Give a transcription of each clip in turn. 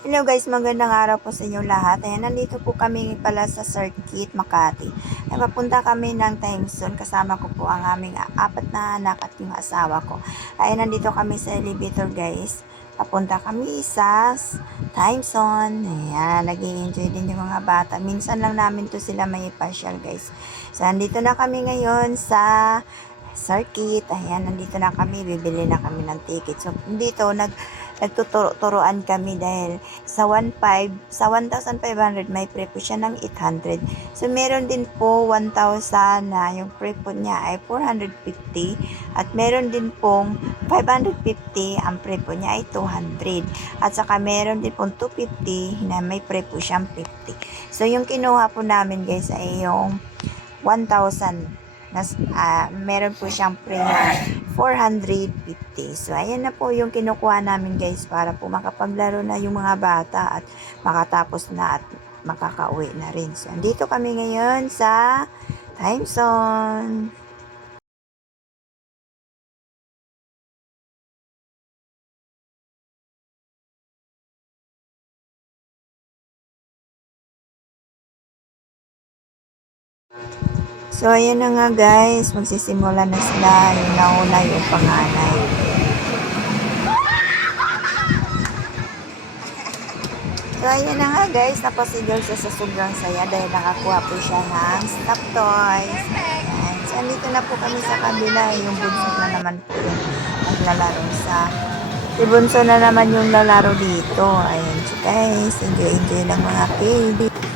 Hello guys, magandang araw po sa inyo lahat. Ayan, nandito po kami pala sa Circuit Makati. Ay, papunta kami ng time zone. Kasama ko po ang aming apat na anak at yung asawa ko. Ayan, nandito kami sa elevator guys. Papunta kami sa time zone. Ayan, nag enjoy din yung mga bata. Minsan lang namin to sila may pasyal guys. So, nandito na kami ngayon sa circuit. Ayan, nandito na kami. Bibili na kami ng ticket. So, dito, nag nagtuturoan kami dahil sa 1.5, sa 1,500 may prepo siya ng 800. So, meron din po 1,000 na yung prepo niya ay 450 at meron din pong 550 ang prepo niya ay 200. At saka meron din pong 250 na may prepo siyang 50. So, yung kinuha po namin guys ay yung 1,000 nas ah, meron po siyang na 450. So, ayan na po yung kinukuha namin guys para po makapaglaro na yung mga bata at makatapos na at makakauwi na rin. So, andito kami ngayon sa time zone. So, ayan na nga guys. Magsisimula na sila. Yung nauna yung panganay. So, ayan na nga guys. Napasigaw siya sa sobrang saya dahil nakakuha po siya ng stuffed toys. Ayan. So, andito na po kami sa kabila. Yung bunso na naman po yung naglalaro sa... Si bunso na naman yung lalaro dito. Ayan. Guys. Enjoy, enjoy lang mga baby.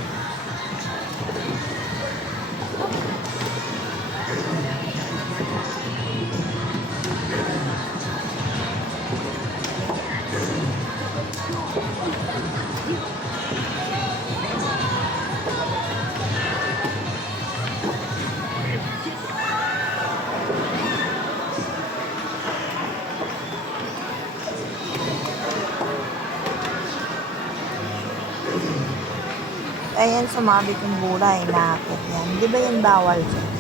Ayan, sumabit yung bulay. Nakakit yan. Di ba yan bawal dyan?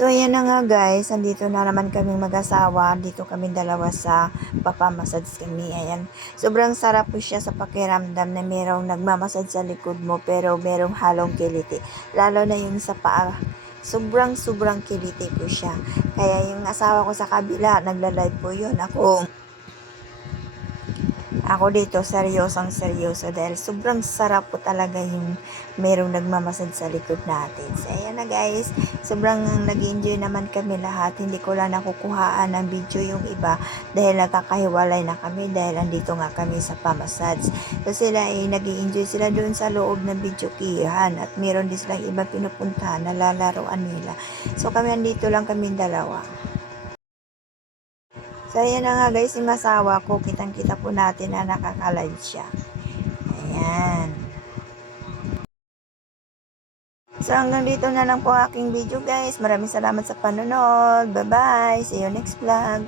So, ayan na nga guys. Andito na naman kaming mag-asawa. Dito kami dalawa sa papamasads kami. Ayan. Sobrang sarap po siya sa pakiramdam na merong nagmamasad sa likod mo pero merong halong kiliti. Lalo na yung sa paa. Sobrang sobrang kiliti po siya. Kaya yung asawa ko sa kabila, nagla-live po yun. Ako, ako dito, seryosang seryoso dahil sobrang sarap po talaga yung merong nagmamasad sa likod natin. So, ayan na guys. Sobrang nag enjoy naman kami lahat. Hindi ko lang nakukuhaan ng video yung iba dahil nakakahiwalay na kami dahil andito nga kami sa pamasads. So, sila ay nag enjoy sila doon sa loob ng video kihan at meron din silang ibang pinupuntahan na lalaroan nila. So, kami andito lang kami dalawa. So, ayan na nga guys, yung asawa ko, kitang-kita po natin na nakaka-live siya. Ayan. So, hanggang dito na lang po aking video guys. Maraming salamat sa panonood. Bye-bye. See you next vlog.